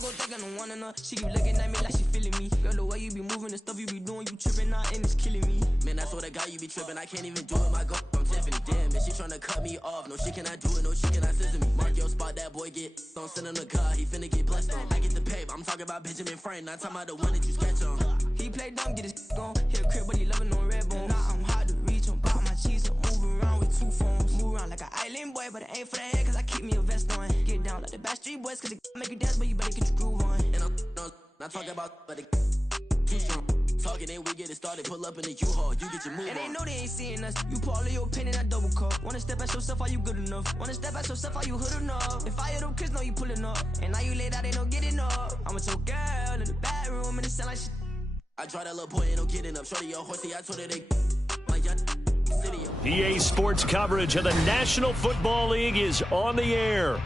go think I'm the one in her. She keep looking at me like she feeling me. Girl, the way you be moving, the stuff you be doing, you tripping out and it's killing me. Man, that's what I got, you be tripping. I can't even do it, my girl. I'm Tiffany. Damn, man, she tryna cut me off. No, she cannot do it, no, she cannot scissor me. Mark your spot, that boy get. Don't send him the car, he finna get blessed on. I get the pay, I'm talking about Benjamin Franklin, not talking about the one that you sketch on. He play dumb, get his on. Hit a crib, but he loving on red bone. Now I'm hard to reach, I'm bout my cheese, I'm moving around with 2 phones. Move around like an island boy, but it ain't for the head, cause I keep me a vest on. Get down like the Backstreet Boys, cause it make you dance, but you better get your groove on. And I'm not talking about, but it too strong. Talking, and we get it started, pull up in the U-Haul, you get your move on. And they know they ain't seeing us, you pull all of your pen in that double cup. Wanna step at yourself, are you good enough? Wanna step at yourself, are you hood enough? If I hear them kids, know you pulling up. And now you laid out, they don't get enough. I'm with your girl in the bedroom, and it sound like shit. I draw that little boy, ain't no getting up. Shorty, your horsey, I told her they like young city. EA Sports coverage of the National Football League is on the air.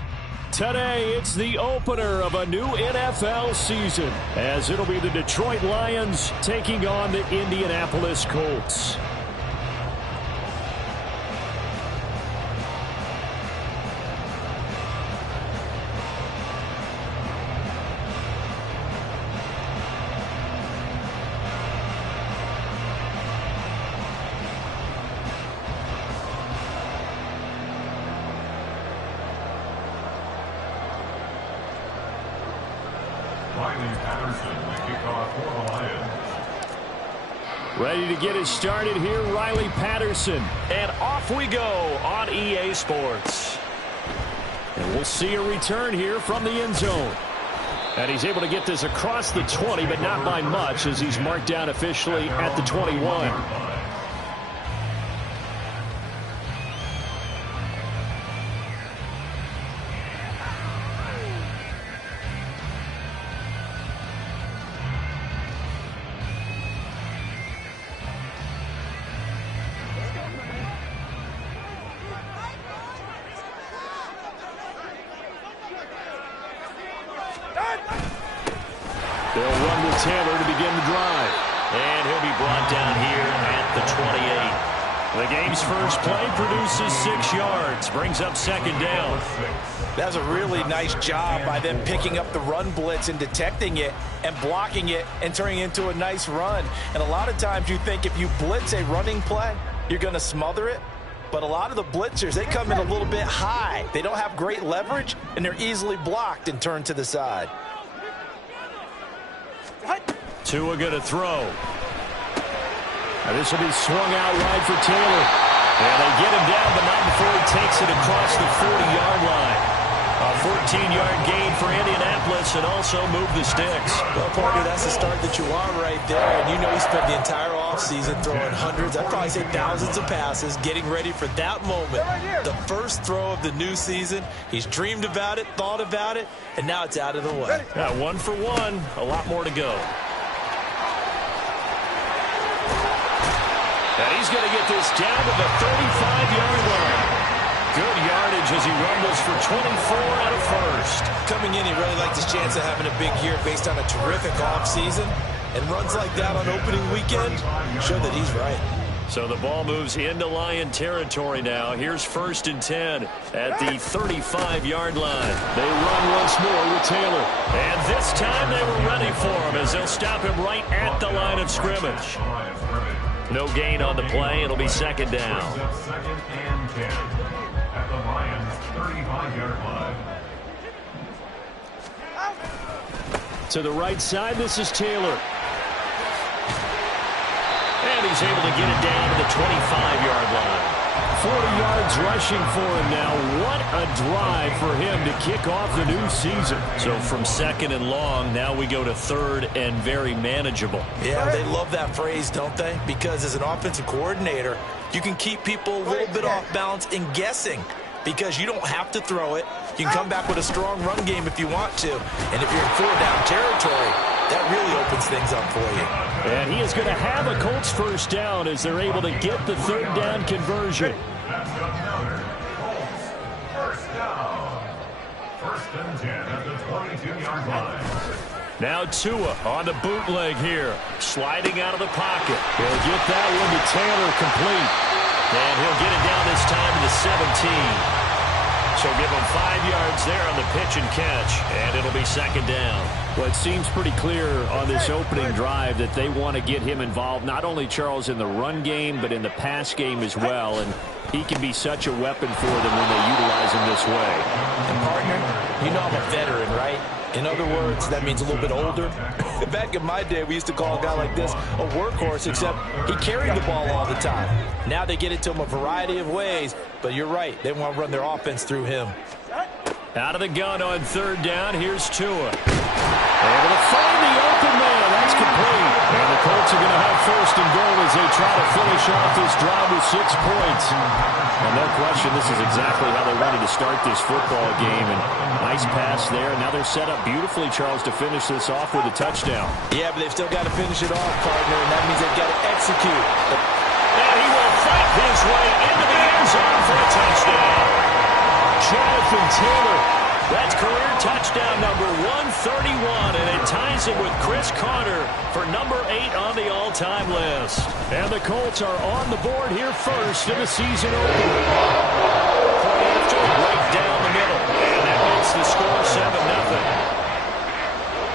Today, it's the opener of a new NFL season, as it'll be the Detroit Lions taking on the Indianapolis Colts. Ready to get it started here, Riley Patterson. And off we go on EA Sports. And we'll see a return here from the end zone. And he's able to get this across the 20, but not by much, as he's marked down officially at the 21. They'll run with Taylor to begin the drive. And he'll be brought down here at the 28. The game's first play produces 6 yards, brings up second down. That's a really nice job by them picking up the run blitz and detecting it and blocking it and turning it into a nice run. And a lot of times you think if you blitz a running play, you're going to smother it. But a lot of the blitzers, they come in a little bit high. They don't have great leverage, and they're easily blocked and turned to the side. Tua going to throw. And this will be swung out wide for Taylor. And they get him down, but not before he takes it across the 40-yard line. A 14-yard gain for Indianapolis, and also move the sticks. Well, partner, that's the start that you want right there. And you know he spent the entire offseason throwing hundreds, I'd probably say thousands of passes, getting ready for that moment. The first throw of the new season. He's dreamed about it, thought about it, and now it's out of the way. Yeah, 1 for 1. A lot more to go. And he's going to get this down to the 35-yard line. Good yardage as he rumbles for 24 and a first. Coming in, he really liked his chance of having a big year based on a terrific offseason. And runs like that on opening weekend show that he's right. So the ball moves into Lion territory now. Here's 1st and 10 at the 35-yard line. They run once more with Taylor. And this time they were ready for him as they'll stop him right at the line of scrimmage. No gain on the play. It'll be second down. Second and 10 at the Lions' 35-yard line. To the right side, this is Taylor. And he's able to get it down to the 25-yard line. 40 yards rushing for him now. What a drive for him to kick off the new season. So from second and long, now we go to third and very manageable. Yeah, they love that phrase, don't they? Because as an offensive coordinator, you can keep people a little bit off balance and guessing. Because you don't have to throw it. You can come back with a strong run game if you want to. And if you're in 4-down territory, that really opens things up for you. And he is going to have a Colts first down as they're able to get the 3rd down conversion. That's another Colts first down. 1st and 10 at the 22-yard line. Now Tua on the bootleg here. Sliding out of the pocket. He'll get that one to Taylor complete. And he'll get it down this time to the 17. So give him 5 yards there on the pitch and catch, and it'll be second down. Well, it seems pretty clear on this opening drive that they want to get him involved, not only, Charles, in the run game, but in the pass game as well. And he can be such a weapon for them when they utilize him this way. And, partner, you know I'm a veteran, right? In other words, that means a little bit older. Back in my day, we used to call a guy like this a workhorse, except he carried the ball all the time. Now they get it to him a variety of ways, but you're right. They want to run their offense through him. Out of the gun on third down, here's Tua. Able to find the open man. That's complete. And the Colts are going to have first and goal as they try to finish off this drive with 6 points. And no question, this is exactly how they wanted to start this football game. And nice pass there. Now they're set up beautifully, Charles, to finish this off with a touchdown. Yeah, but they've still got to finish it off, partner, and that means they've got to execute. And he will fight his way into the end zone for a touchdown. Jonathan Taylor, that's career touchdown number 131, and it ties him with Chris Carter for number 8 on the all-time list. And the Colts are on the board here first in the season opener. Point after, right down the middle, and that makes the score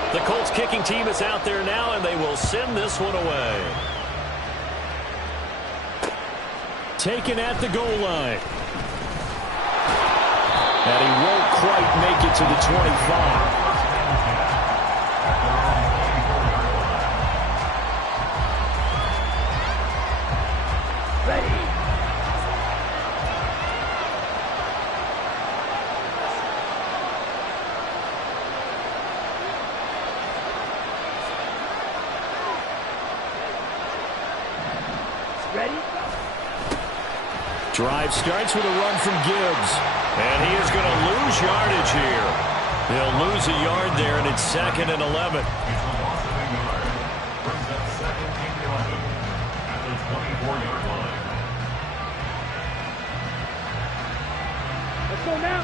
7-0. The Colts kicking team is out there now, and they will send this one away. Taken at the goal line. And he won't quite make it to the 25. Drive starts with a run from Gibbs. And he is going to lose yardage here. He'll lose a yard there, and it's 2nd and 11. Let's go now.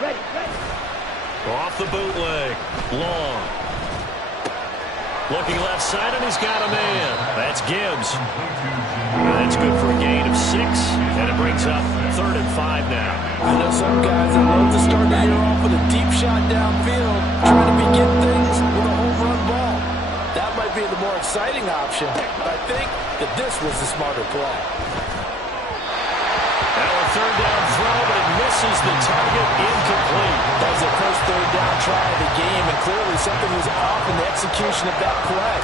Ready. Off the bootleg. Long. Looking left side, and he's got a man. That's Gibbs. That's good for a gain of 6, and it brings up 3rd and 5 now. I know some guys that love to start the year off with a deep shot downfield, trying to begin things with a home run ball. That might be the more exciting option, but I think that this was the smarter play. Now a 3rd down throw, but it misses the target, incomplete. That was their first 3rd down try of the game, and clearly something was off in the execution of that play.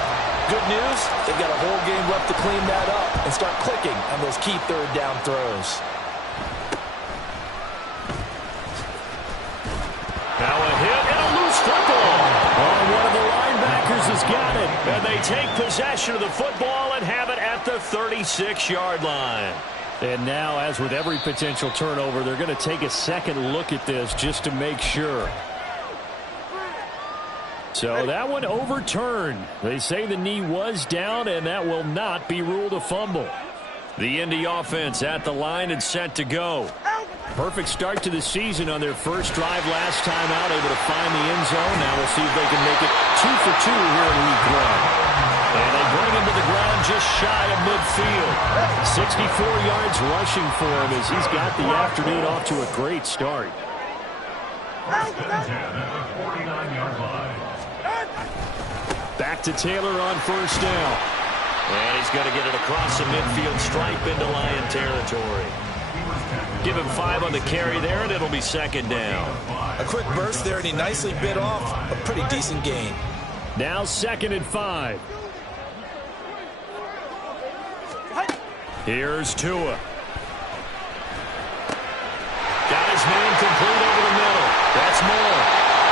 Good news, they've got a whole game left to clean that up and start clicking on those key 3rd down throws. Now a hit and a loose football. Oh, one of the linebackers has got it. And they take possession of the football and have it at the 36-yard line. And now, as with every potential turnover, they're going to take a second look at this just to make sure. So that one overturned. They say the knee was down, and that will not be ruled a fumble. The Indy offense at the line and set to go. Perfect start to the season on their first drive last time out, able to find the end zone. Now we'll see if they can make it 2 for 2 here in week 1. And they bring him to the ground just shy of midfield. 64 yards rushing for him as he's got the afternoon off to a great start. First and 10 at the 49-yard line. Back to Taylor on first down. And he's going to get it across the midfield stripe into Lion territory. Give him 5 on the carry there, and it'll be 2nd down. A quick burst there, and he nicely bit off a pretty decent gain. Now 2nd and 5. Here's Tua. Got his man complete over the middle. That's more.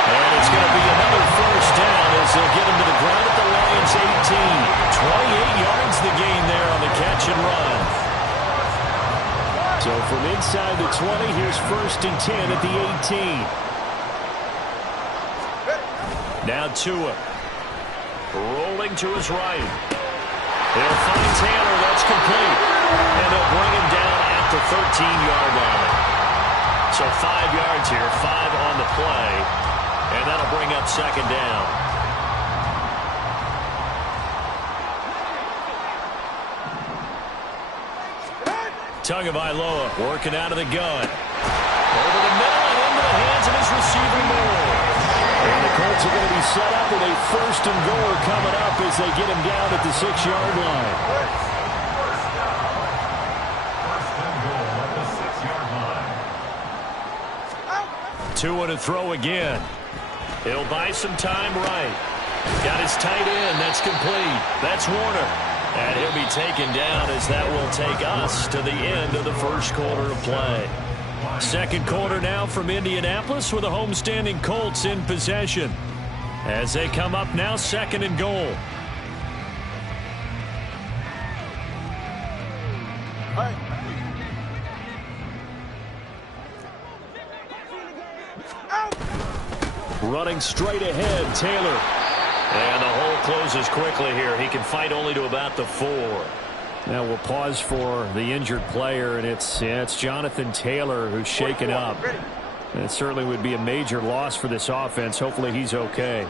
And it's going to be another first down as they'll get him to the ground at the Lions' 18. 28 yards the gain there on the catch and run. So from inside the 20, here's 1st and 10 at the 18. Now Tua. Rolling to his right. He'll find Taylor. That's complete. And they'll bring him down at the 13-yard line. So 5 yards here, 5 on the play. And that'll bring up 2nd down. Tagovailoa working out of the gun. Over the middle and into the hands of his receiver Moore. And the Colts are going to be set up with a 1st and goal coming up as they get him down at the 6-yard line. First down. 1st and goal at the 6-yard line. 2 to throw again. He'll buy some time right. Got his tight end. That's complete. That's Warner. And he'll be taken down as that will take us to the end of the 1st quarter of play. 2nd quarter now from Indianapolis with the homestanding Colts in possession. As they come up now 2nd and goal. Running straight ahead, Taylor. And the hole closes quickly here. He can fight only to about the 4. Now we'll pause for the injured player, and it's Jonathan Taylor who's shaken up. And it certainly would be a major loss for this offense. Hopefully he's okay.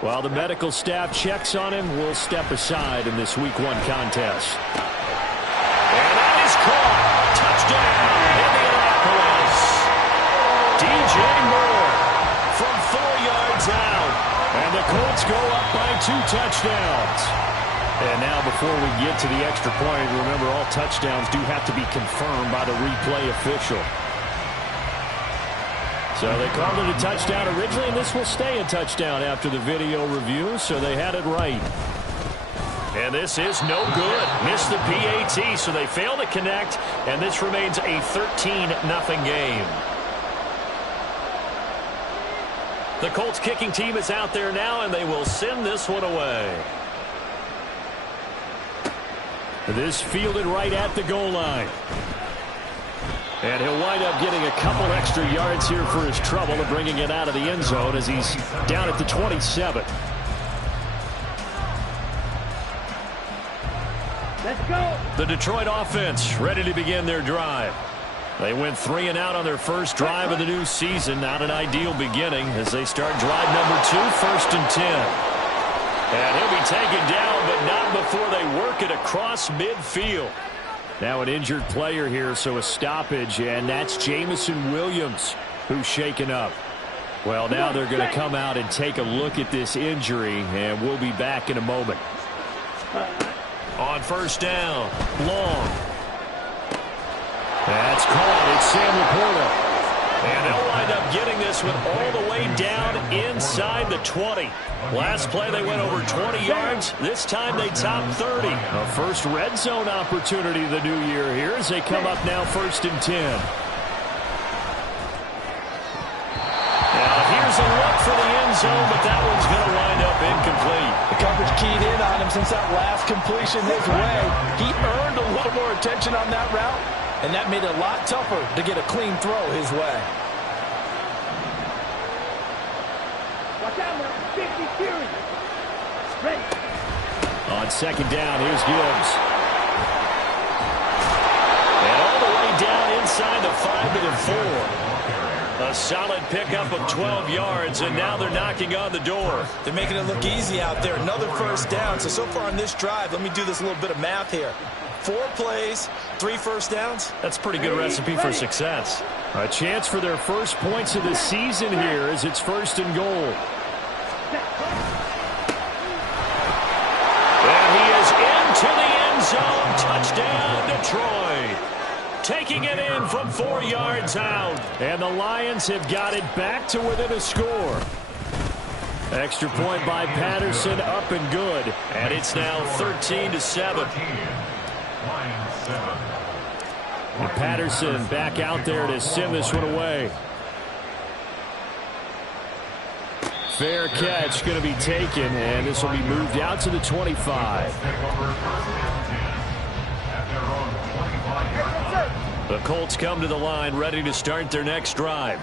While the medical staff checks on him, we'll step aside in this Week 1 contest. And that is caught. Touchdown, Indianapolis. DJ Moore from 4 yards out. And the Colts go up by 2 touchdowns. And now before we get to the extra point, remember all touchdowns do have to be confirmed by the replay official. So they called it a touchdown originally, and this will stay a touchdown after the video review, so they had it right. And this is no good. Missed the PAT, so they fail to connect, and this remains a 13-0 game. The Colts kicking team is out there now, and they will send this one away. This fielded right at the goal line. And he'll wind up getting a couple extra yards here for his trouble and bringing it out of the end zone as he's down at the 27. Let's go. The Detroit offense ready to begin their drive. They went 3 and out on their first drive of the new season. Not an ideal beginning as they start drive number 2, 1st and 10. And he'll be taken down, but not before they work it across midfield. Now an injured player here, so a stoppage, and that's Jameson Williams who's shaken up. Well, now they're going to come out and take a look at this injury, and we'll be back in a moment. On 1st down, long. That's caught. It's Sam Laporta. And they'll wind up getting this one all the way down inside the 20. Last play they went over 20 yards. This time they top 30. A first red zone opportunity the new year here as they come up now 1st and 10. Now here's a look for the end zone, but that one's going to wind up incomplete. The coverage keyed in on him since that last completion his way. He earned a little more attention on that route, and that made it a lot tougher to get a clean throw his way. Watch out now. 50 series. Ready. On 2nd down, here's Gibbs. And all the way down inside the 5 to the 4. A solid pickup of 12 yards, and now they're knocking on the door. They're making it look easy out there. Another 1st down. So far on this drive, let me do this little bit of math here. 4 plays, 3 1st downs. That's a pretty good recipe for success. A chance for their first points of the season here as it's 1st and goal. And he is into the end zone. Touchdown, Detroit. Taking it in from 4 yards out. And the Lions have got it back to within a score. Extra point by Patterson, up and good. And it's now 13-7. And Patterson back out there to send this one away. Fair catch going to be taken, and this will be moved out to the 25. The Colts come to the line ready to start their next drive.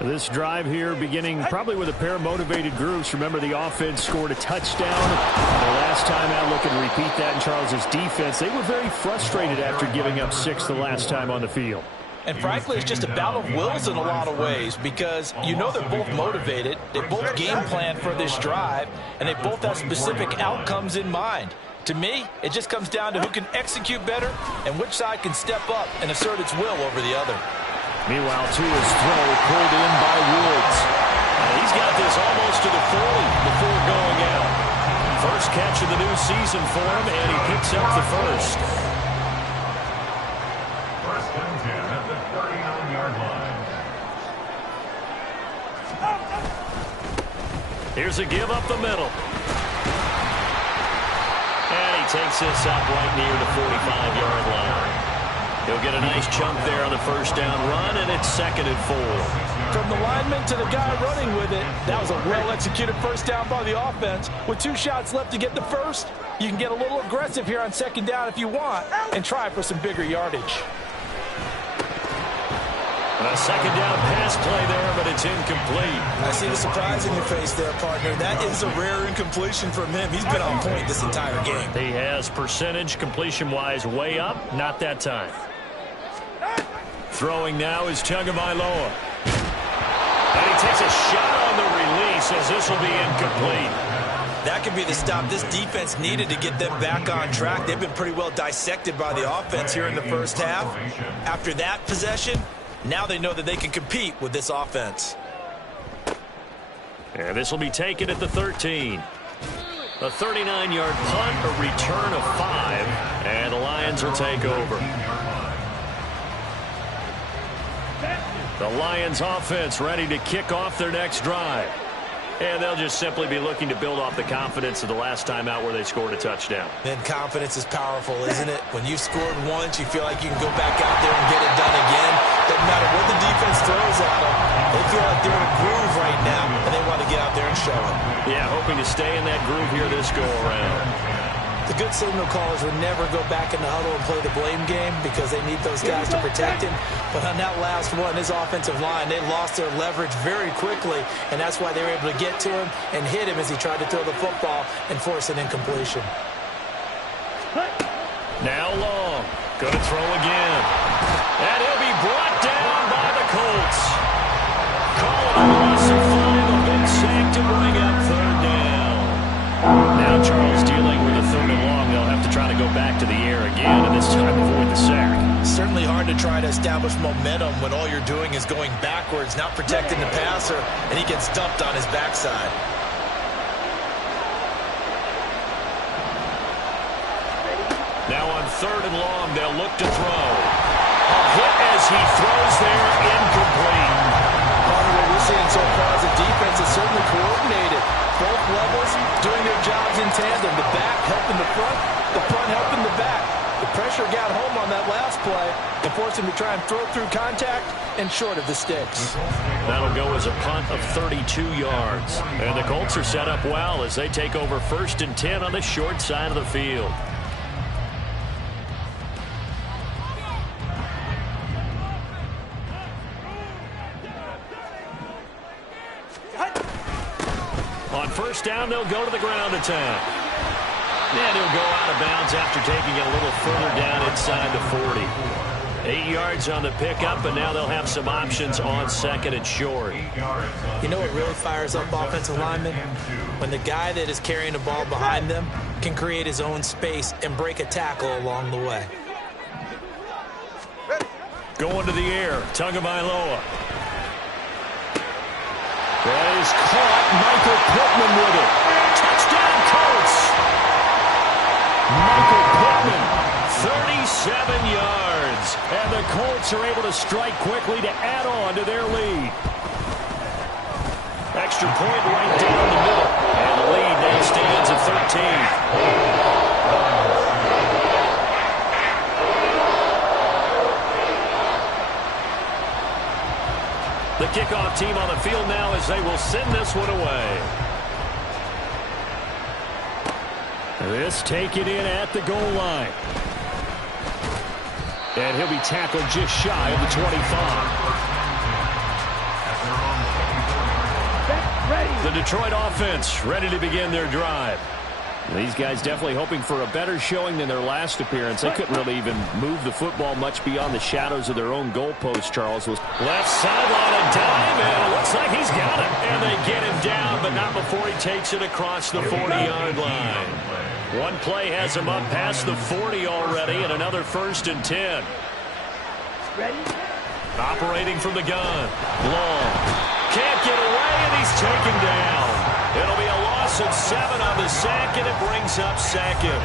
This drive here beginning probably with a pair of motivated groups. Remember, the offense scored a touchdown. The last time out, look and repeat that in Charles's defense. They were very frustrated after giving up 6 the last time on the field. And frankly, it's just a battle of wills in a lot of ways because you know they're both motivated. They both game plan for this drive, and they both have specific outcomes in mind. To me, it just comes down to who can execute better and which side can step up and assert its will over the other. Meanwhile, Tua's throw pulled in by Woods. He's got this almost to the 40 before going out. First catch of the new season for him, and he picks up the first. First and 10 at the 39-yard line. Here's a give up the middle. And he takes this up right near the 45-yard line. He'll get a nice chunk there on the first down run, and it's 2nd and 4. From the lineman to the guy running with it, that was a well-executed first down by the offense. With 2 shots left to get the first, you can get a little aggressive here on 2nd down if you want and try for some bigger yardage. A 2nd down pass play there, but it's incomplete. I see the surprise in your face there, partner. That is a rare incompletion from him. He's been on point this entire game. He has percentage completion-wise way up, not that time. Throwing now is Tagovailoa. And he takes a shot on the release as this will be incomplete. That could be the stop this defense needed to get them back on track. They've been pretty well dissected by the offense here in the first half. After that possession, now they know that they can compete with this offense. And this will be taken at the 13. A 39-yard punt, a return of 5, and the Lions will take over. The Lions offense ready to kick off their next drive. And they'll just simply be looking to build off the confidence of the last time out where they scored a touchdown. And confidence is powerful, isn't it? When you've scored once, you feel like you can go back out there and get it done again. Doesn't matter what the defense throws at them. They feel like they're in a groove right now, and they want to get out there and show it. Yeah, hoping to stay in that groove here this go-around. The good signal callers would never go back in the huddle and play the blame game because they need those guys to protect him. But on that last one, his offensive line, they lost their leverage very quickly, and that's why they were able to get to him and hit him as he tried to throw the football and force an incompletion. Now Long, going to throw again. And he'll be brought down by the Colts. Call it a loss of 5, a big sack to bring up 3rd down. Now Charles dealing with a 3rd and long. They'll have to try to go back to the air again, and this time avoid the sack. Certainly hard to try to establish momentum when all you're doing is going backwards, not protecting the passer, and he gets dumped on his backside. Now on 3rd and long, they'll look to throw. A hit as he throws there, incomplete. What we're seeing so far is the defense is certainly coordinated. Both levels doing their jobs in tandem. The back helping the front helping the back. The pressure got home on that last play and forced him to try and throw through contact and short of the sticks. That'll go as a punt of 32 yards. And the Colts are set up well as they take over 1st and 10 on the short side of the field. On 1st down, they'll go to the ground attack. And he'll go out of bounds after taking it a little further down inside the 40. 8 yards on the pickup, and now they'll have some options on 2nd and short. You know what really fires up offensive linemen? When the guy that is carrying the ball behind them can create his own space and break a tackle along the way. Going to the air, Tagovailoa. That is caught. Michael Pittman with it. Touchdown, Colts. Michael Pittman, 37 yards. And the Colts are able to strike quickly to add on to their lead. Extra point right down the middle. And the lead now stands at 13. The kickoff team on the field now as they will send this one away. This taken in at the goal line. And he'll be tackled just shy of the 25. The Detroit offense ready to begin their drive. These guys definitely hoping for a better showing than their last appearance. They couldn't really even move the football much beyond the shadows of their own goalpost, Charles. Was left sideline a dive, and it looks like he's got it. And they get him down, but not before he takes it across the 40-yard line. One play has him up past the 40 already, and another 1st and 10. Ready? Operating from the gun. Long. Can't get away, and he's taken down. It'll be a loss of 7 on the sack, and it brings up 2nd.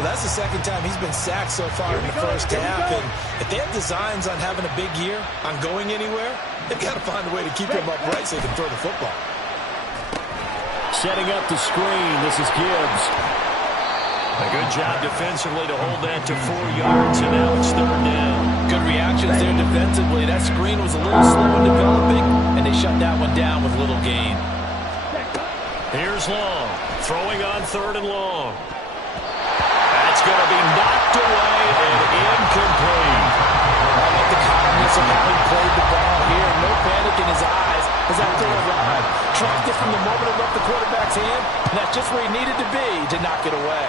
Well, that's the 2nd time he's been sacked so far in the first half. And if they have designs on having a big year, on going anywhere, they've got to find a way to keep him upright so they can throw the football. Setting up the screen. This is Gibbs. A good job defensively to hold that to 4 yards, and now it's 3rd down. Good reactions there defensively. That screen was a little slow in developing, and they shut that one down with little gain. Here's Long. Throwing on 3rd and long. That's going to be knocked away and incomplete. I like the calmness of how he played the ball here. No panic in his eyes as that throw arrived. Tracked it from the moment it left the quarterback's hand, and that's just where he needed to be to knock it away.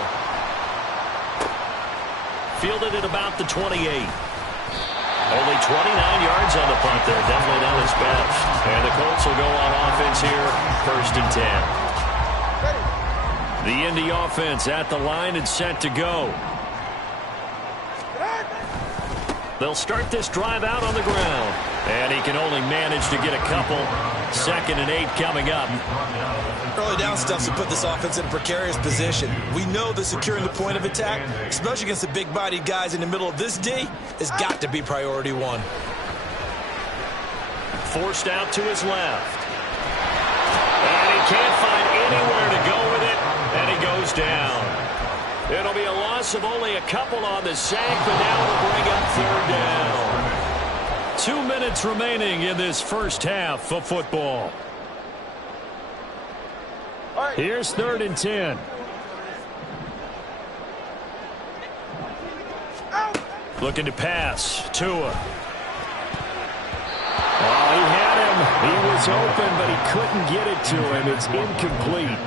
Fielded at about the 28. Only 29 yards on the punt there. Definitely not his best. And the Colts will go on offense here, 1st and 10. The Indy offense at the line and set to go. They'll start this drive out on the ground. And he can only manage to get a couple. 2nd and 8 coming up. Early down stuffs will put this offense in a precarious position. We know that securing the point of attack, especially against the big-bodied guys in the middle of this D, has got to be priority 1. Forced out to his left. And he can't find anywhere to go with it. And he goes down. It'll be a loss of only a couple on the sack, but now we'll bring up 3rd down. 2 minutes remaining in this first half of football. Here's 3rd and 10. Looking to pass. Tua. Oh, he had him. He was open, but he couldn't get it to him. It's incomplete.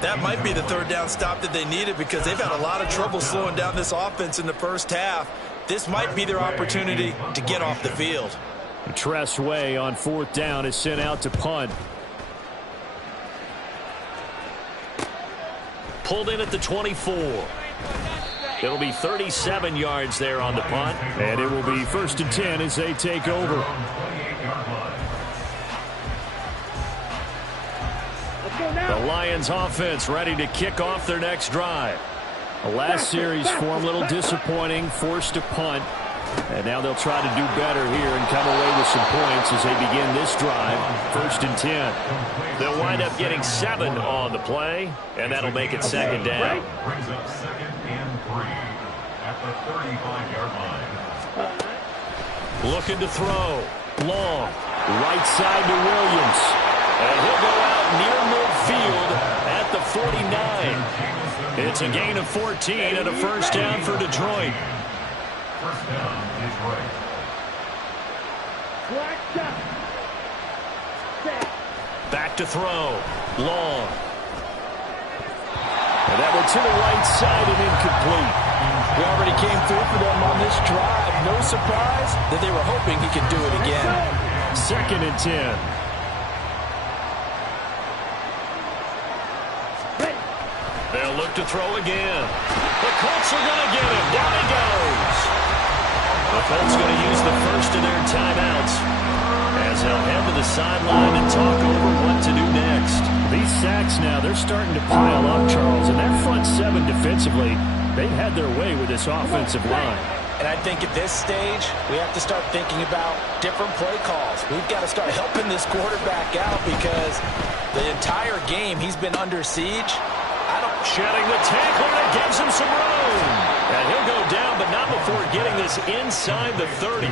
That might be the 3rd down stop that they needed because they've had a lot of trouble slowing down this offense in the first half. This might be their opportunity to get off the field. Tress Way on 4th down is sent out to punt. Pulled in at the 24. It'll be 37 yards there on the punt. And it will be 1st and 10 as they take over. The Lions offense ready to kick off their next drive. The last series for them a little disappointing, forced to punt. And now they'll try to do better here and come away with some points as they begin this drive. 1st and 10. They'll wind up getting 7 on the play, and that'll make it 2nd down. Brings up 2nd and 3 at the 35-yard line. Looking to throw. Long. Right side to Williams. And he'll go out near midfield at the 49. It's a gain of 14 and a 1st down for Detroit. 1st down, Detroit. Back to throw. Long. And that one to the right side and incomplete. We already came through for them on this drive. No surprise that they were hoping he could do it again. 2nd and 10. They'll look to throw again. The Colts are going to get him. Down he goes. The Colts going to use the first of their timeouts as they'll head to the sideline and talk over what to do next. These sacks now, they're starting to pile up, Charles, and that front 7 defensively, they've had their way with this offensive line. And I think at this stage, we have to start thinking about different play calls. We've got to start helping this quarterback out because the entire game he's been under siege. Shedding the tackle, that gives him some room. And he'll go down, but not before getting this inside the 30.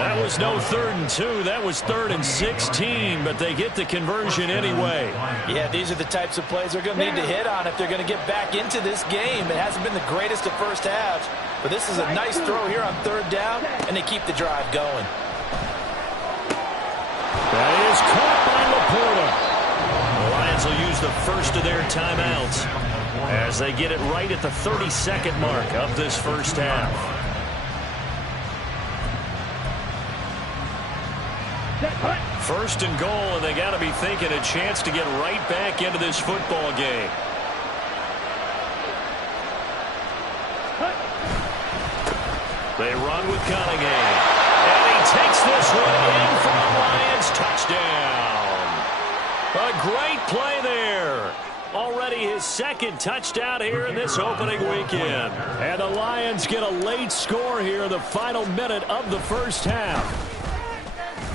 That was no 3rd and 2. That was 3rd and 16, but they get the conversion anyway. Yeah, these are the types of plays they're going to need to hit on if they're going to get back into this game. It hasn't been the greatest of first halves, but this is a nice throw here on 3rd down, and they keep the drive going. That is caught by Laporta. The Lions will use the first of their timeouts as they get it right at the 32nd mark of this first half. First and goal, and they got to be thinking a chance to get right back into this football game. They run with Cunningham. And he takes this one in for a Lions touchdown. A great play there. Already his second touchdown here in this opening weekend. And the Lions get a late score here in the final minute of the first half.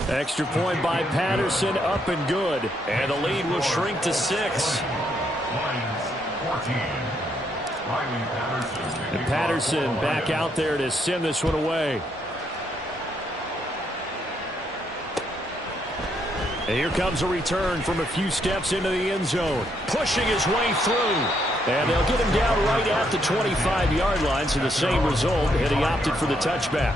Extra point by Patterson, up and good. And the lead will shrink to 6. Lions 14. And Patterson back out there to send this one away. And here comes a return from a few steps into the end zone. Pushing his way through. And they'll get him down right at the 25-yard line. So the same result, and he opted for the touchback.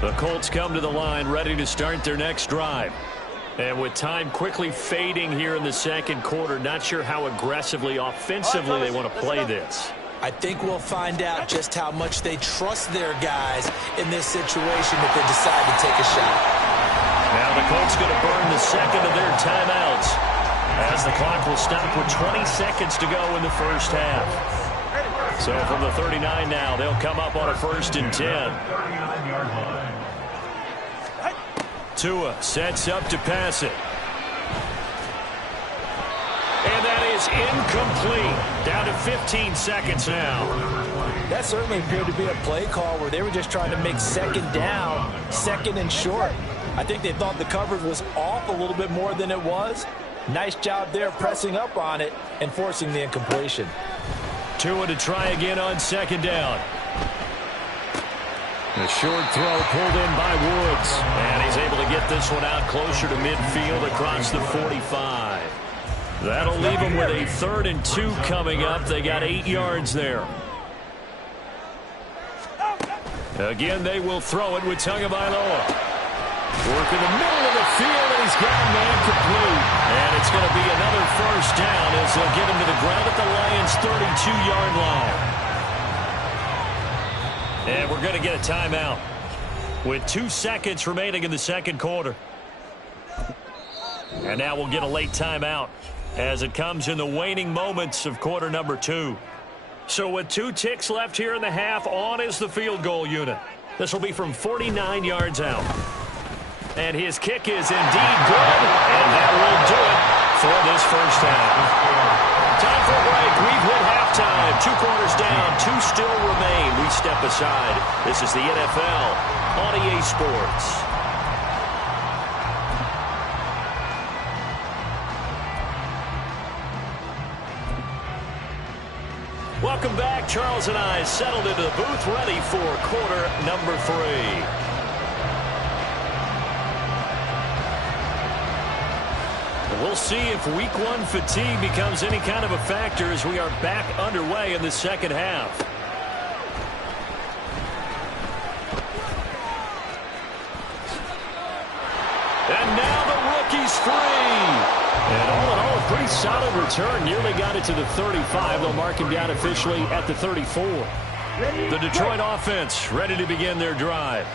The Colts come to the line ready to start their next drive. And with time quickly fading here in the second quarter, not sure how aggressively, offensively they want to play this. I think we'll find out just how much they trust their guys in this situation if they decide to take a shot. Now the Colts going to burn the second of their timeouts as the clock will stop with 20 seconds to go in the first half. So from the 39 now, they'll come up on a 1st and 10. 39-yard line. Tua sets up to pass it. And that is incomplete. Down to 15 seconds now. That certainly appeared to be a play call where they were just trying to make second down, second and short. I think they thought the coverage was off a little bit more than it was. Nice job there pressing up on it and forcing the incompletion. Tua to try again on second down. A short throw pulled in by Woods. And he's able to get this one out closer to midfield across the 45. That'll leave them with a 3rd and 2 coming up. They got 8 yards there. Again, they will throw it with Tagovailoa. Work in the middle of the field, and he's got a man complete. And it's going to be another 1st down as they'll get him to the ground at the Lions' 32-yard line. And we're going to get a timeout with 2 seconds remaining in the second quarter. And now we'll get a late timeout as it comes in the waning moments of quarter number 2. So with 2 ticks left here in the half, on is the field goal unit. This will be from 49 yards out. And his kick is indeed good, and that will do it for this first half. Time for a break. We've hit halftime. 2 quarters down, 2 still remain. We step aside. This is the NFL on EA Sports. Welcome back. Charles and I settled into the booth, ready for quarter number 3. We'll see if week 1 fatigue becomes any kind of a factor as we are back underway in the second half. And now the rookie's free. And all in all, a pretty solid return. Nearly got it to the 35. They'll mark him down officially at the 34. The Detroit offense ready to begin their drive.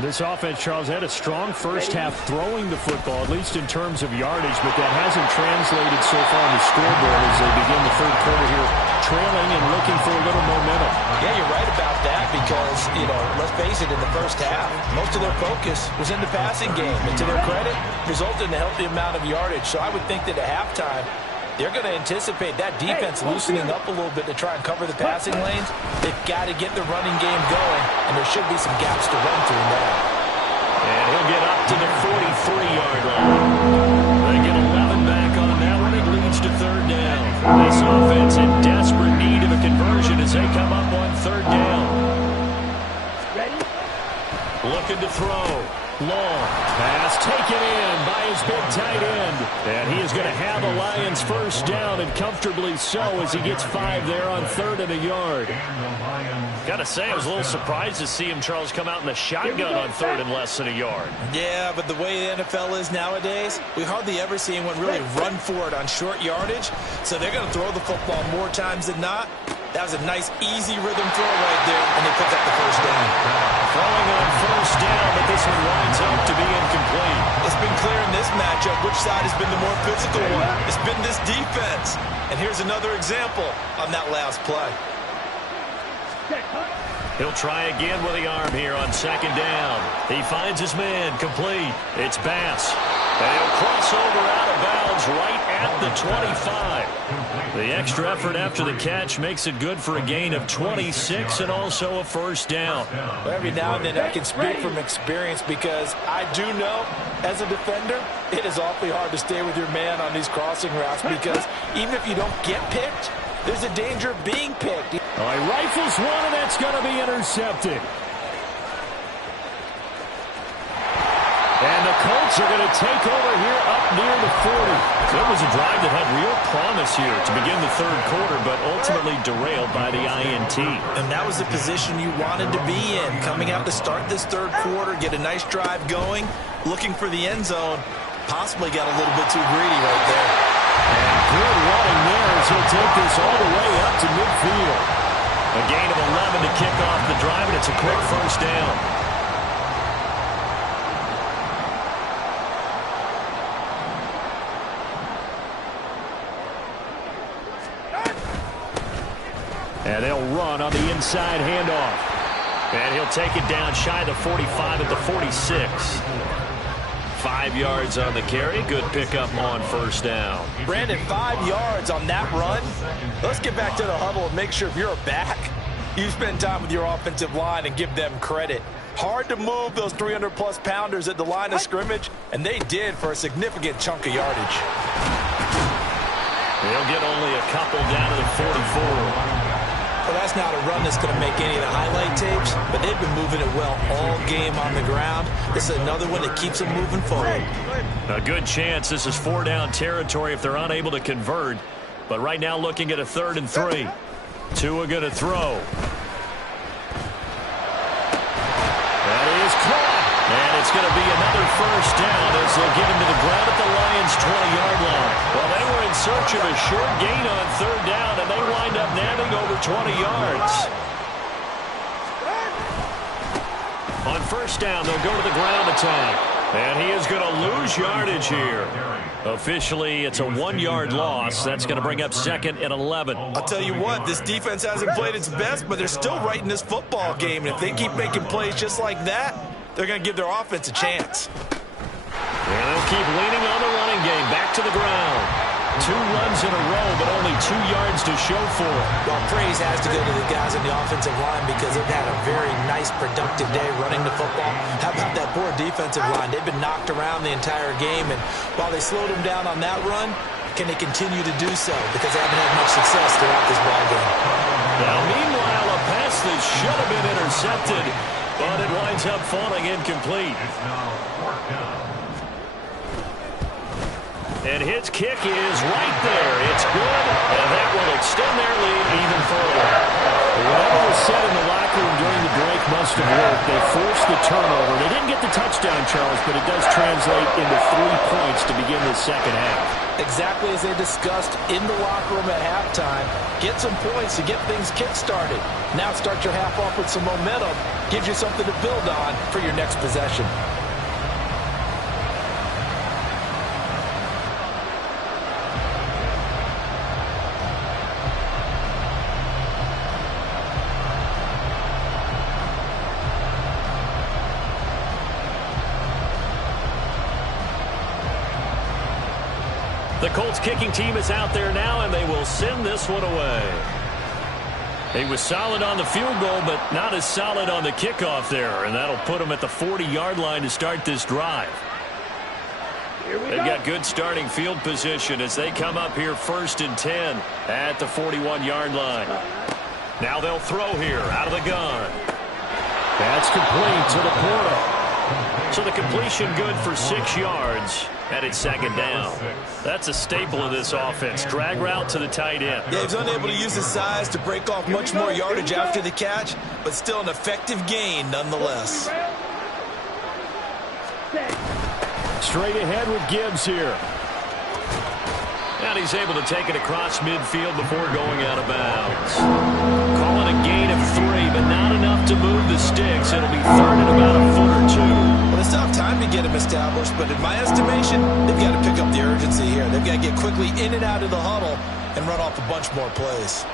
This offense, Charles, had a strong first half throwing the football, at least in terms of yardage, but that hasn't translated so far on the scoreboard as they begin the third quarter here, trailing and looking for a little momentum. Yeah, you're right about that because, let's face it, in the first half, most of their focus was in the passing game. And to their credit, resulted in a healthy amount of yardage. So I would think that at halftime, they're going to anticipate that defense loosening up a little bit to try and cover the passing lanes. They've got to get the running game going, and there should be some gaps to run through now. And he'll get up to the 43-yard line. They get 11 back on that one. It leads to 3rd down. This offense in desperate need of a conversion as they come up on 3rd down. Looking to throw. Long pass taken in by his big tight end. And he is going to have a Lions 1st down, and comfortably so as he gets 5 there on 3rd and a yard. Got to say, I was a little surprised to see him, Charles, come out in the shotgun on 3rd and less than a yard. Yeah, but the way the NFL is nowadays, we hardly ever see anyone really run for it on short yardage. So they're going to throw the football more times than not. That was a nice, easy rhythm throw right there, and they pick up the 1st down. Throwing on 1st down, but this one winds up to be incomplete. It's been clear in this matchup which side has been the more physical one. It's been this defense. And here's another example on that last play. He'll try again with the arm here on second down. He finds his man, complete. It's Bass. And he'll cross over out of bounds right at the 25. The extra effort after the catch makes it good for a gain of 26 and also a first down. Every now and then I can speak from experience because I do know as a defender it is awfully hard to stay with your man on these crossing routes because even if you don't get picked, there's a danger of being picked. All right, rifles one, and that's going to be intercepted. And the Colts are going to take over here up near the 40. So it was a drive that had real promise here to begin the third quarter, but ultimately derailed by the INT. And that was the position you wanted to be in. Coming out to start this third quarter, get a nice drive going, looking for the end zone. Possibly got a little bit too greedy right there. And good running there as he'll take this all the way up to midfield. A gain of 11 to kick off the drive, and it's a quick first down. And they'll run on the inside handoff. And he'll take it down shy of the 45 at the 46. 5 yards on the carry. Good pickup on first down. Brandon, 5 yards on that run. Let's get back to the huddle and make sure if you're a back, you spend time with your offensive line and give them credit. Hard to move those 300-plus pounders at the line of scrimmage, and they did for a significant chunk of yardage. They'll get only a couple down to the 44. Well, that's not a run that's going to make any of the highlight tapes, but they've been moving it well all game on the ground. This is another one that keeps them moving forward. A good chance this is 4-down territory if they're unable to convert. But right now looking at a 3rd and 3. Tua going to throw. That is caught. And it's going to be another first down as they'll get him to the ground at the Lions' 20-yard line. Well, they were in search of a short gain on 3rd down, and they wind up nabbing over 20 yards. On first down, they'll go to the ground attack. And he is going to lose yardage here. Officially, it's a 1-yard loss. That's going to bring up 2nd and 11. I'll tell you what, this defense hasn't played its best, but they're still right in this football game. And if they keep making plays just like that, they're going to give their offense a chance. And they'll keep leaning on the running game. Back to the ground. 2 runs in a row, but only 2 yards to show for it. Well, praise has to go to the guys on the offensive line because they've had a very nice, productive day running the football. How about that poor defensive line? They've been knocked around the entire game, and while they slowed them down on that run, can they continue to do so? Because they haven't had much success throughout this ballgame. Now, meanwhile, a pass that should have been intercepted, but it winds up falling incomplete. It's now 4th down. And his kick is right there. It's good, and that will extend their lead even further. Whatever was said in the locker room during the break must have worked. They forced the turnover. They didn't get the touchdown, Charles, but it does translate into 3 points to begin the second half. Exactly as they discussed in the locker room at halftime. Get some points to get things kick-started. Now start your half off with some momentum. Gives you something to build on for your next possession. The Colts kicking team is out there now, and they will send this one away. He was solid on the field goal, but not as solid on the kickoff there, and that'll put him at the 40-yard line to start this drive. They've got good starting field position as they come up here 1st and 10 at the 41-yard line. Now they'll throw here out of the gun. That's complete to the Porter. So the completion good for 6 yards, and it's 2nd down. That's a staple of this offense. Drag route to the tight end. Yeah, he's unable to use his size to break off much more yardage after the catch, but still an effective gain nonetheless. Straight ahead with Gibbs here. And he's able to take it across midfield before going out of bounds. Calling a gain of 3, but not enough to move the sticks. It'll be 3rd and about a foot or 2. Well, they still have time to get him established, but in my estimation, they've got to pick up the urgency here. They've got to get quickly in and out of the huddle and run off a bunch more plays.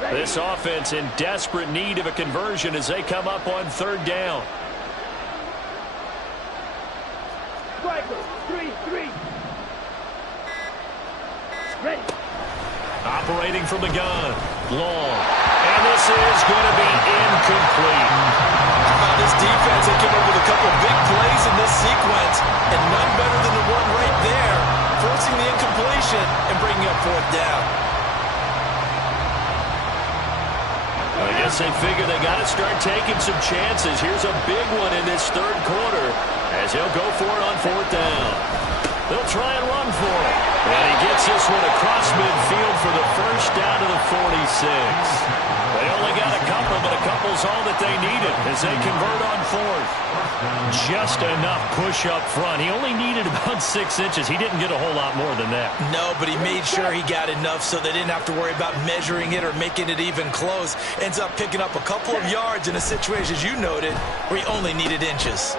This offense in desperate need of a conversion as they come up on 3rd down. Striker, 3-3. Ready. Operating from the gun. Long. And this is going to be incomplete. This defense, they came up with a couple big plays in this sequence, and none better than the one right there, forcing the incompletion and bringing up 4th down. I guess they figure they got to start taking some chances. Here's a big one in this 3rd quarter as he'll go for it on 4th down. They'll try and run for it. And he gets this one across midfield for the first down to the 46. They only got a couple, but a couple's all that they needed as they convert on 4th. Just enough push up front. He only needed about 6 inches. He didn't get a whole lot more than that. No, but he made sure he got enough so they didn't have to worry about measuring it or making it even close. Ends up picking up a couple of yards in a situation, as you noted, where he only needed inches.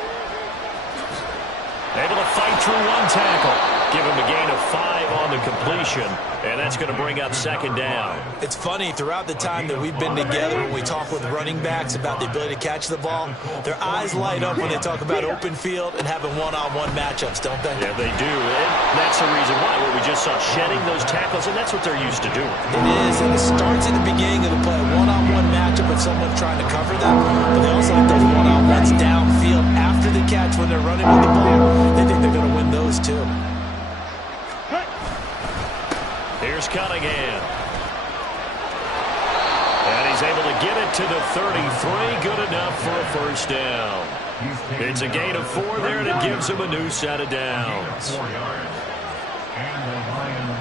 Able to fight through one tackle. Give him a gain of 5 on the completion, and that's going to bring up 2nd down. It's funny, throughout the time that we've been together, when we talk with running backs about the ability to catch the ball, their eyes light up when they talk about open field and having one-on-one matchups, don't they? Yeah, they do. And that's the reason why. What we just saw, shedding those tackles, and that's what they're used to doing. It is, and it starts at the beginning of the play, a one-on-one matchup with someone trying to cover them, but they also like those one-on-ones downfield after the catch when they're running with the ball. They think they're going to win those, too. Here's Cunningham. And he's able to get it to the 33. Good enough for a 1st down. It's a gain of 4 there, and it gives him a new set of downs. And the Lions,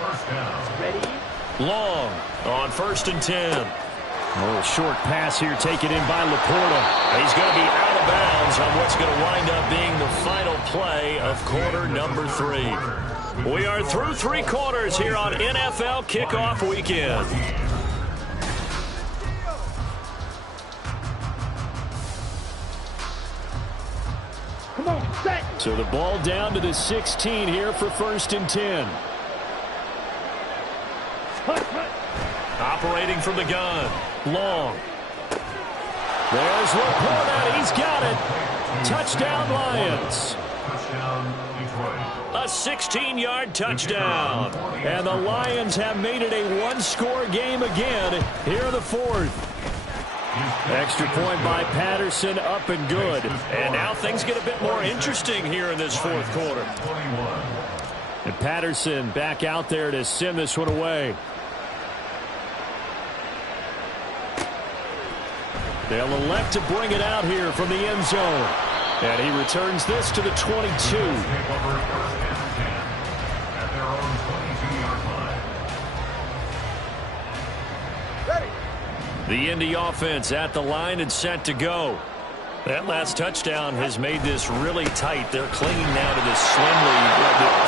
1st down. Ready. Long on 1st and 10. A little short pass here taken in by Laporta. He's going to be out of bounds on what's going to wind up being the final play of quarter number 3. We are through 3 quarters here on NFL Kickoff Weekend. Come on, set. So the ball down to the 16 here for 1st and 10. Operating from the gun. Long. There's Laporta. He's got it. Touchdown, Lions. Touchdown, Detroit. A 16-yard touchdown. And the Lions have made it a one-score game again here in the 4th. Extra point by Patterson, up and good. And now things get a bit more interesting here in this 4th quarter. And Patterson back out there to send this one away. They'll elect to bring it out here from the end zone. And he returns this to the 22. The Indy offense at the line and set to go. That last touchdown has made this really tight. They're clinging now to this slim lead.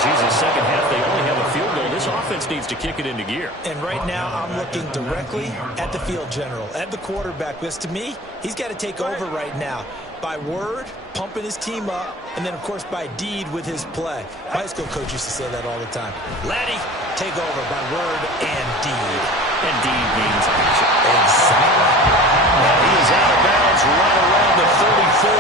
Jesus, second half, they only have a field goal. This offense needs to kick it into gear. And right now, I'm looking directly at the field general, at the quarterback, because to me, he's got to take over right now. By word, pumping his team up, and then, of course, by deed with his play. My high school coach used to say that all the time. Laddie, take over by word and deed. And deed means action. Exactly. And he is out of bounds right around the 34.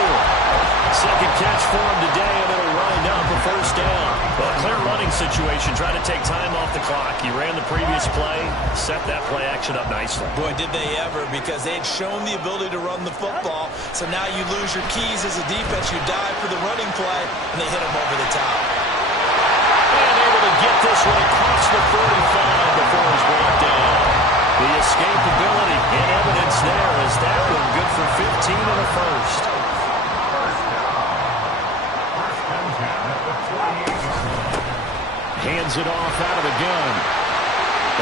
Second catch for him today, and it'll wind up a 1st down. Well, a clear running situation, trying to take time off the clock. He ran the previous play, set that play action up nicely. Boy, did they ever, because they had shown the ability to run the football. So now you lose your keys as a defense. You dive for the running play, and they hit him over the top. And able to get this one across the 45 before he's brought down. The escapability in evidence there is that one good for 15 in the 1st. Hands it off out of the gun.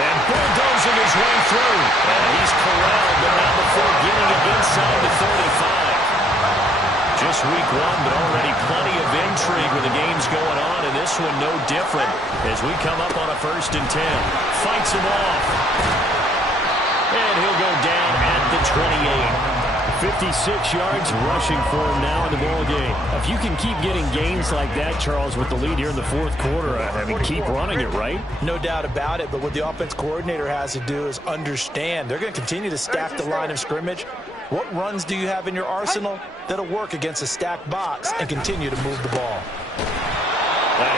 And bulldozing his way through. And he's corralled, but not before getting it inside the 35. Just week 1, but already plenty of intrigue with the games going on, and this one no different as we come up on a 1st and 10. Fights him off. And he'll go down at the 28. 56 yards rushing for him now in the ball game. If you can keep getting gains like that, Charles, with the lead here in the fourth quarter, I mean, keep running it, right? No doubt about it, but what the offense coordinator has to do is understand they're going to continue to stack the line of scrimmage. What runs do you have in your arsenal that'll work against a stacked box and continue to move the ball?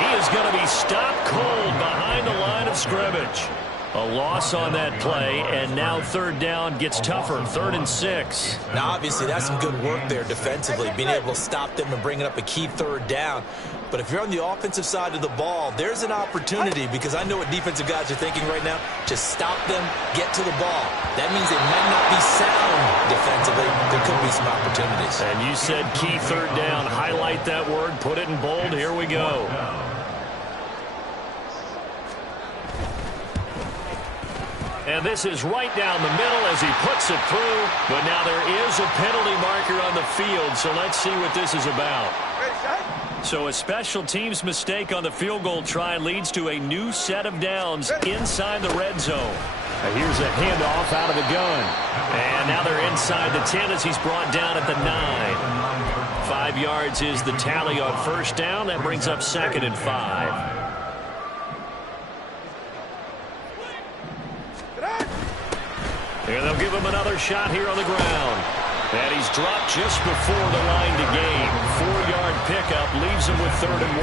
He is going to be stopped cold behind the line of scrimmage. A loss on that play, and now third down gets tougher, 3rd and 6. Now, obviously, that's some good work there defensively, being able to stop them and bringing up a key third down. But if you're on the offensive side of the ball, there's an opportunity, because I know what defensive guys are thinking right now. Just stop them, get to the ball. That means they might not be sound defensively. There could be some opportunities. And you said key third down. Highlight that word, put it in bold. Here we go. And this is right down the middle as he puts it through. But now there is a penalty marker on the field, so let's see what this is about. So a special teams mistake on the field goal try leads to a new set of downs inside the red zone. And here's a handoff out of the gun. And now they're inside the 10 as he's brought down at the 9. 5 yards is the tally on first down. That brings up 2nd and 5. And they'll give him another shot here on the ground. And he's dropped just before the line to gain. 4-yard pickup leaves him with 3rd and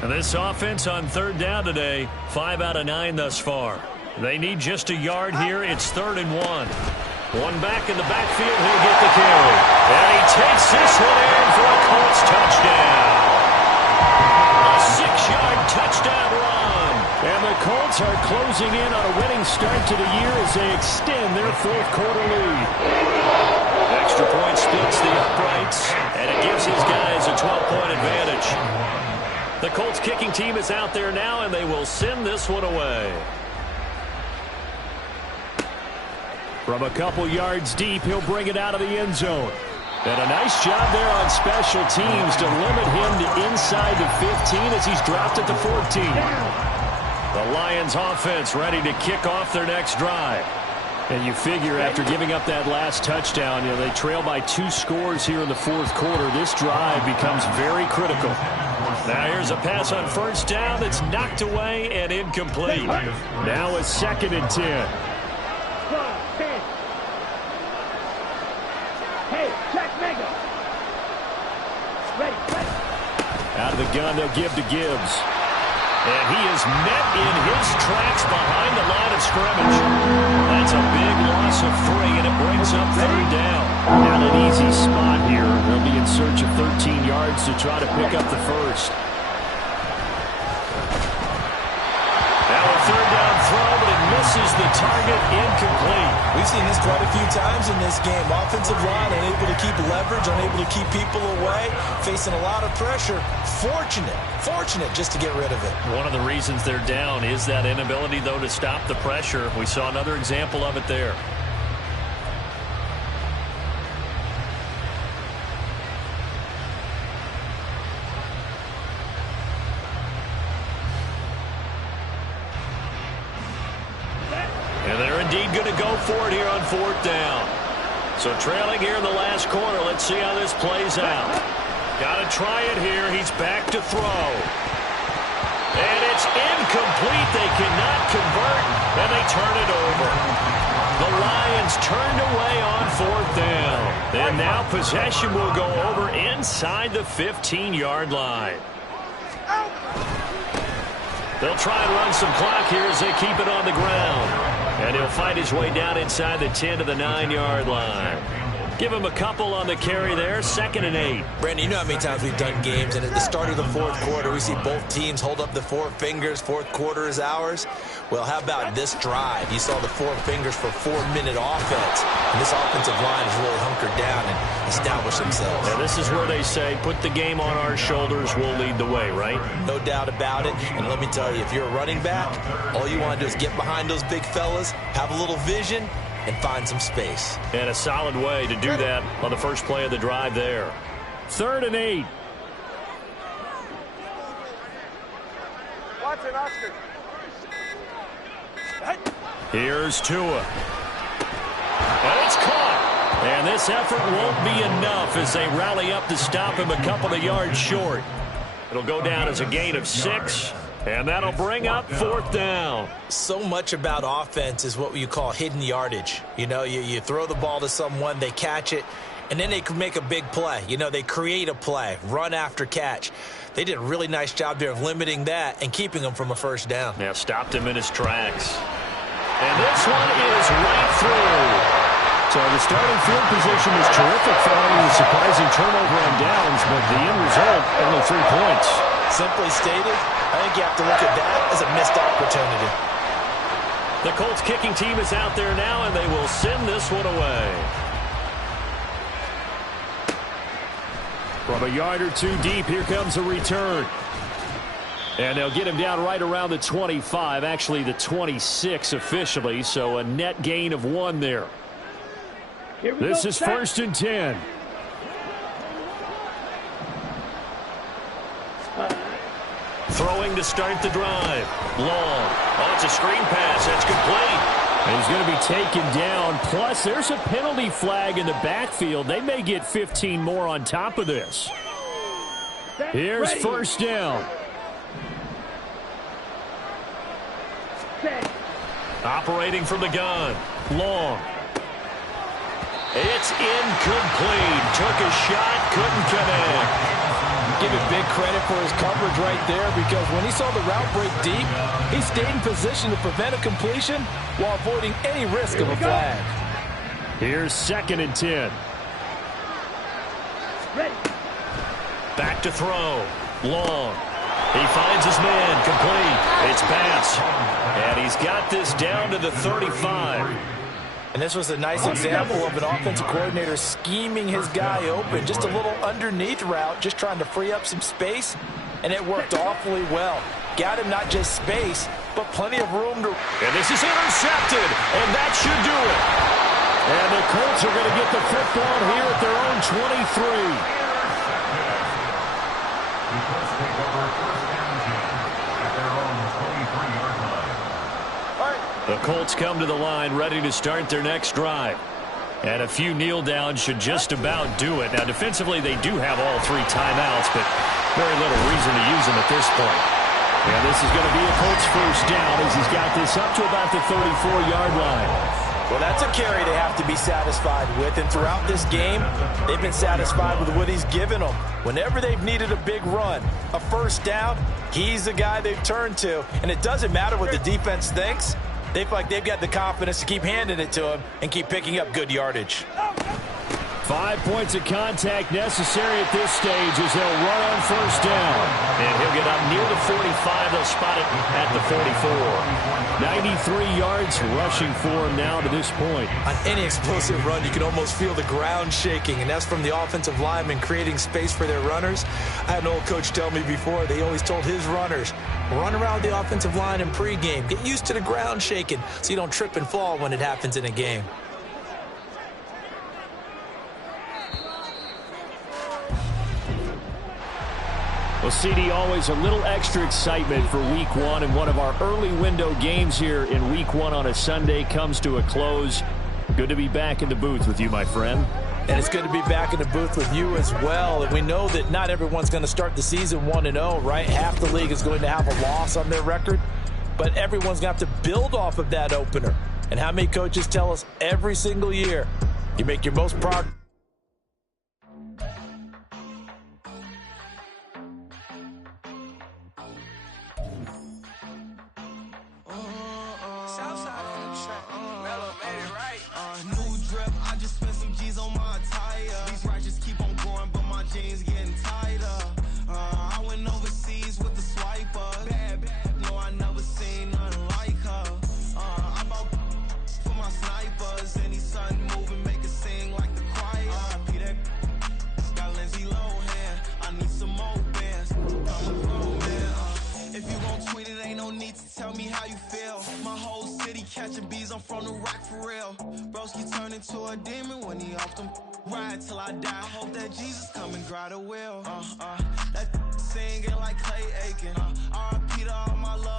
1. And this offense on 3rd down today, 5 out of 9 thus far. They need just a yard here. It's 3rd and 1. One back in the backfield. He'll get the carry. And he takes this one in for a Colts touchdown. A 6-yard touchdown run. And the Colts are closing in on a winning start to the year as they extend their fourth quarter lead. Extra point splits the uprights, and it gives his guys a 12-point advantage. The Colts kicking team is out there now, and they will send this one away. From a couple yards deep, he'll bring it out of the end zone. And a nice job there on special teams to limit him to inside the 15 as he's dropped at the 14. The Lions offense ready to kick off their next drive. And you figure after giving up that last touchdown, they trail by 2 scores here in the fourth quarter. This drive becomes very critical. Now here's a pass on first down that's knocked away and incomplete. Now it's 2nd and 10. Out of the gun, they'll give to Gibbs. And he is met in his tracks behind the line of scrimmage. That's a big loss of 3, and it brings up 3rd down. Not an easy spot here. They'll be in search of 13 yards to try to pick up the first. Now a 3rd down throw, but it misses the target, incomplete. We've seen this quite a few times in this game. Offensive line unable to keep leverage, unable to keep people away, facing a lot of pressure. Fortunate just to get rid of it. One of the reasons they're down is that inability, though, to stop the pressure. We saw another example of it there. And they're indeed going to go for it here on 4th down. So trailing here in the last quarter. Let's see how this plays out. Got to try it here. He's back to throw. And it's incomplete. They cannot convert, and they turn it over. The Lions turned away on 4th down. And now possession will go over inside the 15-yard line. They'll try and run some clock here as they keep it on the ground. And he'll fight his way down inside the 10 to the 9-yard line. Give him a couple on the carry there. 2nd and 8. Brandon, you know how many times we've done games, and at the start of the fourth quarter, we see both teams hold up the 4 fingers. Fourth quarter is ours. Well, how about this drive? You saw the 4 fingers for 4-minute offense. And this offensive line has really hunkered down and established themselves. Now, this is where they say, put the game on our shoulders, we'll lead the way, right? No doubt about it. And let me tell you, if you're a running back, all you want to do is get behind those big fellas, have a little vision, and find some space. And a solid way to do that on the first play of the drive there. 3rd and 8. Here's Tua. And it's caught. And this effort won't be enough as they rally up to stop him a couple of yards short. It'll go down as a gain of 6, and that'll bring up 4th down. So much about offense is what you call hidden yardage. You know, you throw the ball to someone, they catch it, and then they can make a big play. You know, they create a play, run after catch. They did a really nice job there of limiting that and keeping him from a first down. Yeah, stopped him in his tracks. And this one is right through. So the starting field position was terrific following the surprising turnover on downs, but the end result, only 3 points. Simply stated, I think you have to look at that as a missed opportunity. The Colts kicking team is out there now, and they will send this one away. From a yard or 2 deep, here comes a return. And they'll get him down right around the 25, actually the 26 officially, so a net gain of 1 there. This is 1st and 10. Throwing to start the drive. Long. Oh, it's a screen pass. That's complete. And he's going to be taken down. Plus, there's a penalty flag in the backfield. They may get 15 more on top of this. Here's 1st down. Operating from the gun. Long. It's incomplete. Took a shot, couldn't connect. Give it big credit for his coverage right there, because when he saw the route break deep, he stayed in position to prevent a completion while avoiding any risk of a flag. Here's 2nd and 10. Ready. Back to throw. Long. He finds his man. Complete. It's pass. And he's got this down to the 35. And this was a nice example of an offensive coordinator scheming his guy open. Just a little underneath route, just trying to free up some space, and it worked awfully well. Got him not just space, but plenty of room to... And this is intercepted, and that should do it. And the Colts are going to get the football here at their own 23. The Colts come to the line ready to start their next drive. And a few kneel downs should just about do it. Now, defensively, they do have all 3 timeouts, but very little reason to use them at this point. And this is going to be a Colts first down as he's got this up to about the 34-yard line. Well, that's a carry they have to be satisfied with. And throughout this game, they've been satisfied with what he's given them. Whenever they've needed a big run, a first down, he's the guy they've turned to. And it doesn't matter what the defense thinks. They feel like they've got the confidence to keep handing it to him and keep picking up good yardage. 5 points of contact necessary at this stage as they'll run on first down. And he'll get up near the 45. They'll spot it at the 44. 93 yards rushing for him now to this point. On any explosive run, you can almost feel the ground shaking, and that's from the offensive linemen creating space for their runners. I had an old coach tell me before, they always told his runners, run around the offensive line in pregame. Get used to the ground shaking so you don't trip and fall when it happens in a game. Well, CD, always a little extra excitement for Week 1, and one of our early window games here in Week 1 on a Sunday comes to a close. Good to be back in the booth with you, my friend. And it's good to be back in the booth with you as well. And we know that not everyone's going to start the season 1-0, right? Half the league is going to have a loss on their record, but everyone's going to have to build off of that opener. And how many coaches tell us every single year, you make your most progress. Tell me how you feel. My whole city catching bees. I'm from the rock for real. Broski turned into a demon when he off them. Ride till I die. Hope that Jesus come and grab the wheel. That singing like Clay Aiken. R.I.P. to all my love.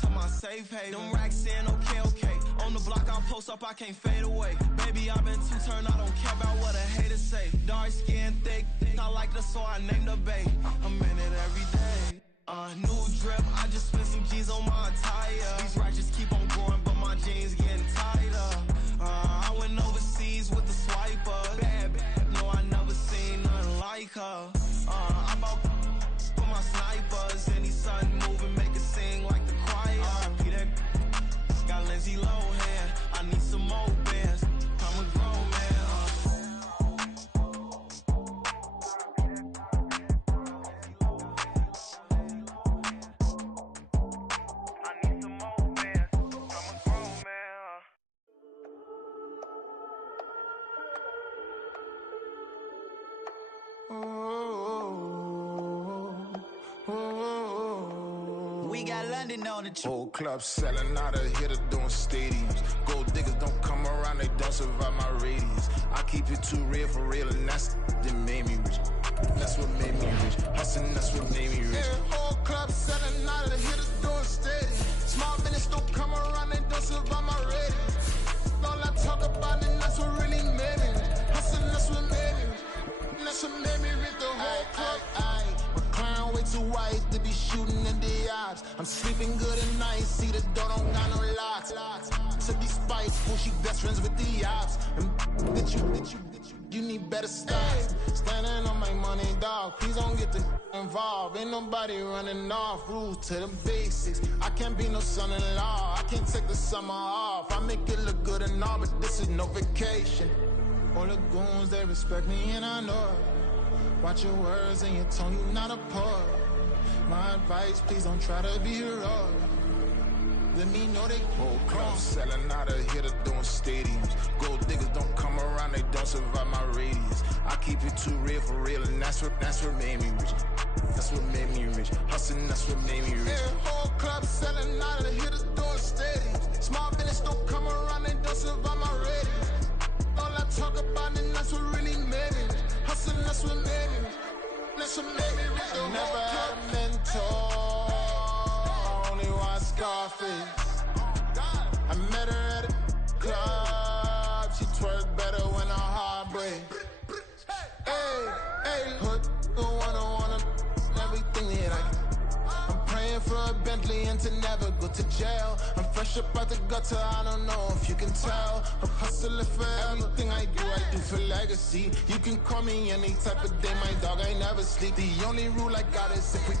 to my safe haven. Them racks in, okay. On the block, I post up, I can't fade away. Baby, I've been too turned, I don't care about what a hater say. Dark skin, thick, I like the so I named the bay. I'm in it every day. New drip, I just spent some G's on my attire. These ratchets keep on growing, but my jeans getting tighter. I went overseas with the swiper. Bad, no, I never seen nothing like her. I bought for my snipers. Any sudden moving, make it sing like the choir. RIP that got Lindsay Lohan. I need some more bands. I'm a grown man. We got London on the trip. Whole club selling out of here to doing stadiums. Gold diggers don't come around, they don't survive my radius. I keep it too real for real, and that's that made me rich. That's what made me rich. Hustling, that's what made me rich. Yeah, whole club selling out of here to doing stadiums. Small business don't come around, they don't survive my radius. All I talk about, and that's what really made me rich. Hustling, that's what made me rich. That's what made me rich. The whole club. Way too white to be shooting in the eyes. I'm sleeping good at night, see the door don't got no locks. To be spiteful, she best friends with the ops. And you need better styles. Standing on my money, dog, please don't get involved. Ain't nobody running off, rules to the basics. I can't be no son-in-law, I can't take the summer off. I make it look good and all, but this is no vacation. All the goons, they respect me and I know it. Watch your words and your tone, you not a poet. My advice, please don't try to be heroic. Let me know they whole club selling out of here to doing stadiums. Gold diggers don't come around, they don't survive my radius. I keep it too real for real, and that's what made me rich. That's what made me rich. Hustling, that's what made me rich. Yeah, whole club selling out of here to doing stadiums. Small business don't come around, they don't survive my radius. All I talk about, and that's what really made me rich. Hustling, that's what made me rich. That's what made me rich. I never had a mentor, only one Scarface. I met her at a club, she twerk better when her heart breaks. Hey, put the wanna everything that I can. I'm praying for a Bentley and to never go to jail. I'm fresh up out the gutter, I don't know if you can tell. I'm hustling for everything I do for legacy. You can call me any type of day, my dog, I never sleep. The only rule I got is if we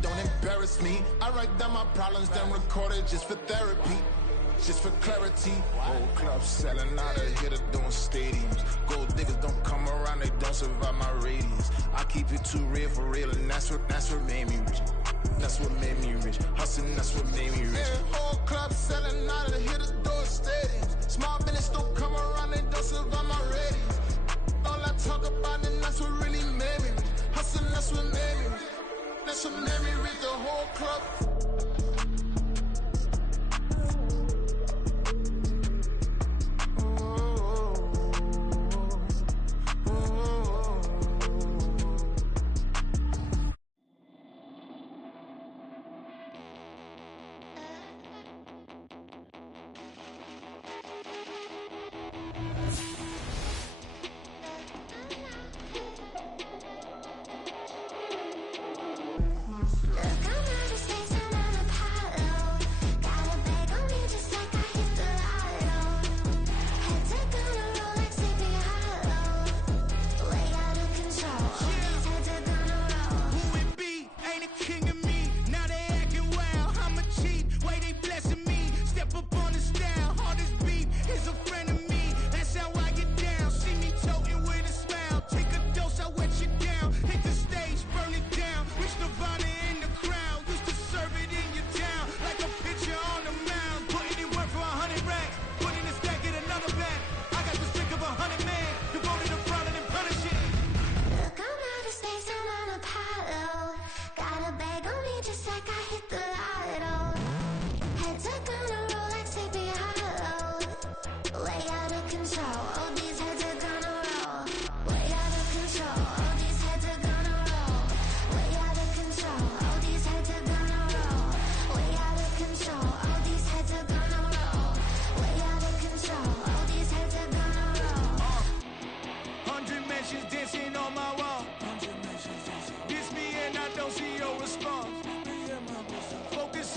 don't embarrass me. I write down my problems, then record it just for therapy. Just for clarity. Whole club selling out of here to doing stadiums. Gold diggers don't come around, they don't survive my radius. I keep it too real for real, and that's what made me rich. That's what made me rich. Hustling, that's what made me rich. Yeah, whole club selling out of here to doing stadiums. Small business don't come around, they don't survive my radius. All I talk about, and that's what really made me rich. Hustling, that's what made me rich. That's what made me rich. The whole club. Look, I'm out of space.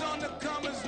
on the comers